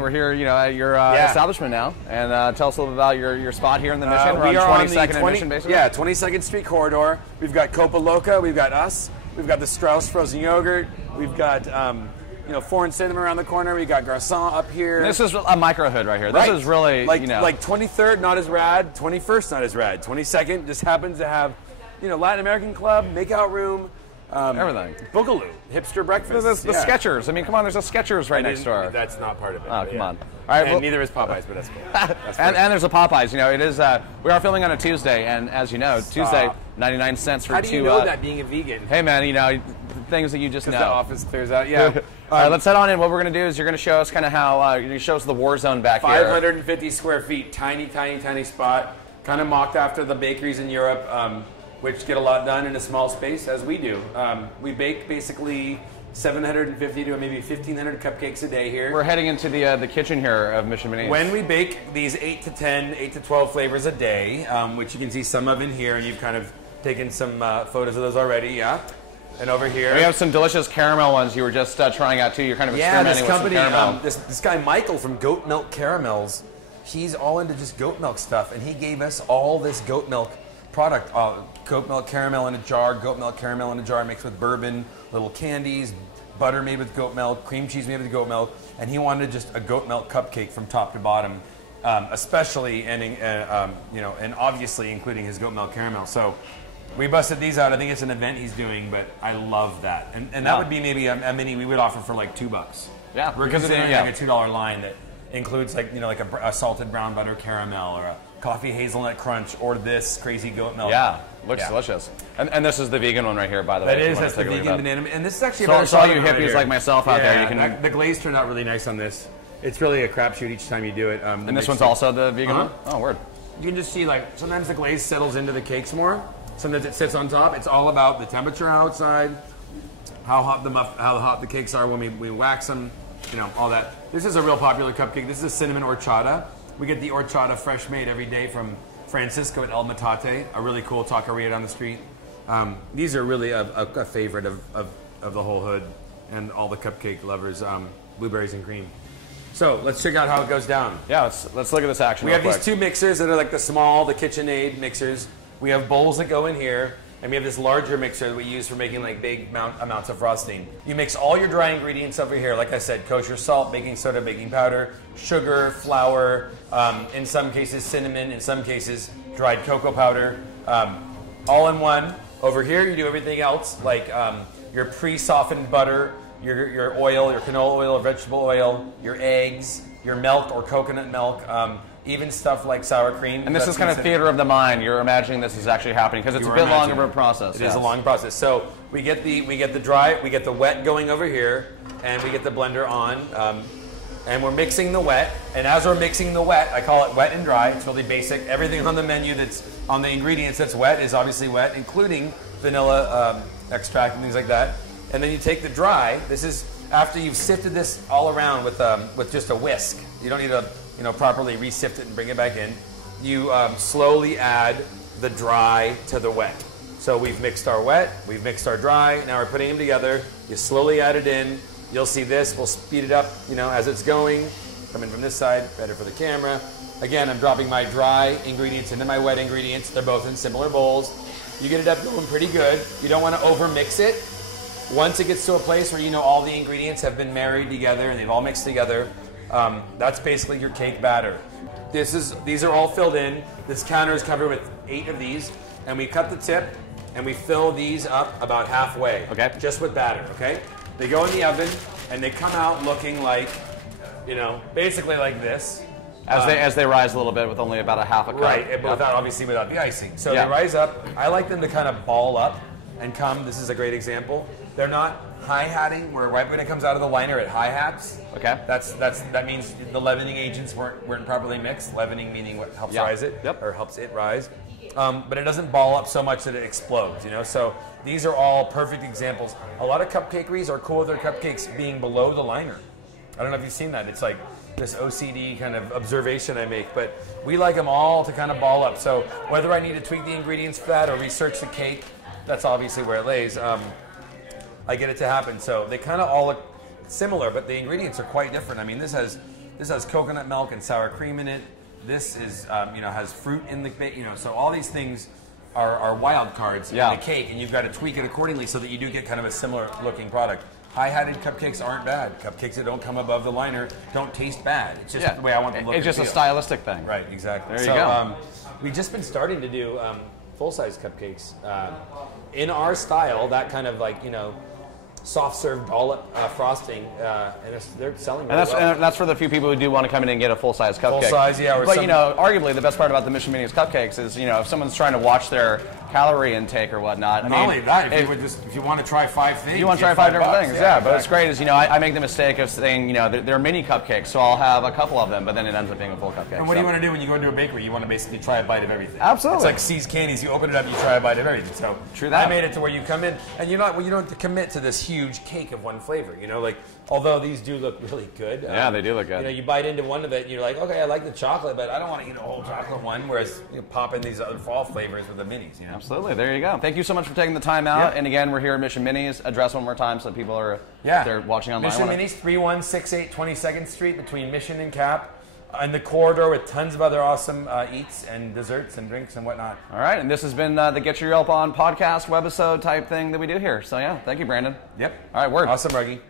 We're here, at your establishment now, and tell us a little bit about your spot here in the Mission. We are on the 22nd and Mission, basically. Yeah, 22nd Street corridor. We've got Copa Loca. We've got us. We've got the Strauss frozen yogurt. We've got foreign cinnamon around the corner. We got Garçon up here. And this is a micro hood right here. This is really like 23rd, not as rad. 21st, not as rad. 22nd just happens to have Latin American club, makeout room. Everything. Boogaloo, hipster breakfast. The Skechers. I mean, come on, there's a Skechers right next door. That's not part of it. Oh, come on. All right, and neither is Popeyes, but that's cool. That's and there's a Popeyes. It is. We are filming on a Tuesday, and as you know, Tuesday, 99 cents for 2. How do you know that being a vegan? Hey, man, things that you just know. The office clears out. Yeah. All right, let's head on in. What we're going to do is you're going to show us kind of how you show us the war zone back here. 550 square feet, tiny, tiny, tiny spot. Kind of mocked after the bakeries in Europe. Which get a lot done in a small space, as we do. We bake basically 750 to maybe 1,500 cupcakes a day here. We're heading into the kitchen here of Mission Minis. When we bake these 8 to 10, 8 to 12 flavors a day, which you can see some of in here, and you've kind of taken some photos of those already, yeah? And over here, we have some delicious caramel ones you were just trying out too. You're kind of experimenting this company, with some caramel. This guy Michael from Goat Milk Caramels, he's all into just goat milk stuff, and he gave us all this goat milk product, goat milk caramel in a jar, goat milk caramel in a jar mixed with bourbon, little candies, butter made with goat milk, cream cheese made with goat milk, and he wanted just a goat milk cupcake from top to bottom, especially and obviously including his goat milk caramel. So we busted these out. I think it's an event he's doing, but I love that, and that would be maybe a mini we would offer for like $2. Yeah, we're considering like a $2 line that includes like a salted brown butter caramel or a coffee hazelnut crunch or this crazy goat milk. Yeah, looks delicious. And this is the vegan one right here, by the way. That's the vegan banana. And this is actually so all you hippies like myself out there, you can. The glaze turned out really nice on this. It's really a crapshoot each time you do it. And this one's also the vegan one? Oh, word. You can just see sometimes the glaze settles into the cakes more. Sometimes it sits on top. It's all about the temperature outside, how hot the cakes are when we wax them, all that. This is a real popular cupcake. This is a cinnamon horchata. We get the horchata fresh made every day from Francisco at El Metate, a really cool taqueria down the street. These are really a favorite of the whole hood and all the cupcake lovers, blueberries and cream. So let's check out how it goes down. Yeah, let's look at this action. We have these 2 mixers that are like the KitchenAid mixers. We have bowls that go in here. And we have this larger mixer that we use for making like big amounts of frosting. You mix all your dry ingredients over here. Like I said, kosher salt, baking soda, baking powder, sugar, flour, in some cases cinnamon, in some cases dried cocoa powder, all in one. Over here you do everything else, like your pre-softened butter, your oil, your canola oil or vegetable oil, your eggs, your milk or coconut milk, even stuff like sour cream. And this is kind of theater of the mind. You're imagining this is actually happening because it's a bit longer of a process. It is a long process. So we get the wet going over here, and we get the blender on, and we're mixing the wet. And as we're mixing the wet, I call it wet and dry. It's really basic. Everything on the menu that's on the ingredients that's wet is obviously wet, including vanilla extract and things like that. And then you take the dry. This is after you've sifted this all around with just a whisk. You don't need to properly re-sift it and bring it back in. You slowly add the dry to the wet. So we've mixed our wet, we've mixed our dry, now we're putting them together. You slowly add it in. You'll see this, we'll speed it up, as it's going. Coming from this side, better for the camera. Again, I'm dropping my dry ingredients into my wet ingredients. They're both in similar bowls. You get it up going pretty good. You don't want to over mix it. Once it gets to a place where all the ingredients have been married together and they've all mixed together, that's basically your cake batter. These are all filled in. This counter is covered with 8 of these, and we cut the tip and we fill these up about halfway. Okay. Just with batter. Okay. They go in the oven and they come out looking like, basically like this. As they rise a little bit with only about a half a cup. Right. Obviously without the icing. So they rise up. I like them to kind of ball up and come. This is a great example. They're not hi-hatting, where right when it comes out of the liner it hi-hats. Okay. That means the leavening agents weren't properly mixed. Leavening meaning what helps rise it, or helps it rise. But it doesn't ball up so much that it explodes, So these are all perfect examples. A lot of cupcakeries are cool with their cupcakes being below the liner. I don't know if you've seen that. It's like this OCD kind of observation I make, but we like them all to kind of ball up. So whether I need to tweak the ingredients for that or research the cake, that's obviously where it lays. I get it to happen. So they kind of all look similar, but the ingredients are quite different. I mean, this has This has coconut milk and sour cream in it. This is, has fruit in the, so all these things are wild cards in the cake, and you've got to tweak it accordingly so that you do get kind of a similar looking product. High-hatted cupcakes aren't bad. Cupcakes that don't come above the liner don't taste bad. It's just the way I want them to look. It's just a stylistic thing. Right, exactly. There you go. We've just been starting to do full-size cupcakes in our style, that kind of like, soft serve dollop frosting, and they're selling really well. And that's for the few people who do want to come in and get a full-size cupcake. Full-size, yeah. But, arguably the best part about the Mission Minis cupcakes is, if someone's trying to watch their calorie intake or whatnot. Not only that, if you want to try 5 things. You want to try 5 different things, yeah. But what's great is, I make the mistake of saying, they're mini cupcakes, so I'll have a couple of them, but then it ends up being a full cupcake. And what do you want to do when you go into a bakery? You want to basically try a bite of everything. Absolutely. It's like C's Candies. You open it up, you try a bite of everything. So true that. I made it to where you come in, and you don't have to commit to this huge cake of one flavor. Although these do look really good. Yeah, they do look good. You bite into one of it, and you're like, okay, I like the chocolate, but I don't want to eat a whole chocolate one. Whereas you pop in these other fall flavors with the minis. Absolutely. There you go. Thank you so much for taking the time out. And again, we're here at Mission Minis. Address one more time so people are they're watching online. Mission Minis, 3168 22nd Street between Mission and Cap. In the corridor with tons of other awesome eats and desserts and drinks and whatnot. All right, and this has been the Get Your Yelp On podcast webisode type thing that we do here. So yeah, thank you, Brandon. Yep. All right, word. Awesome, Ruggie.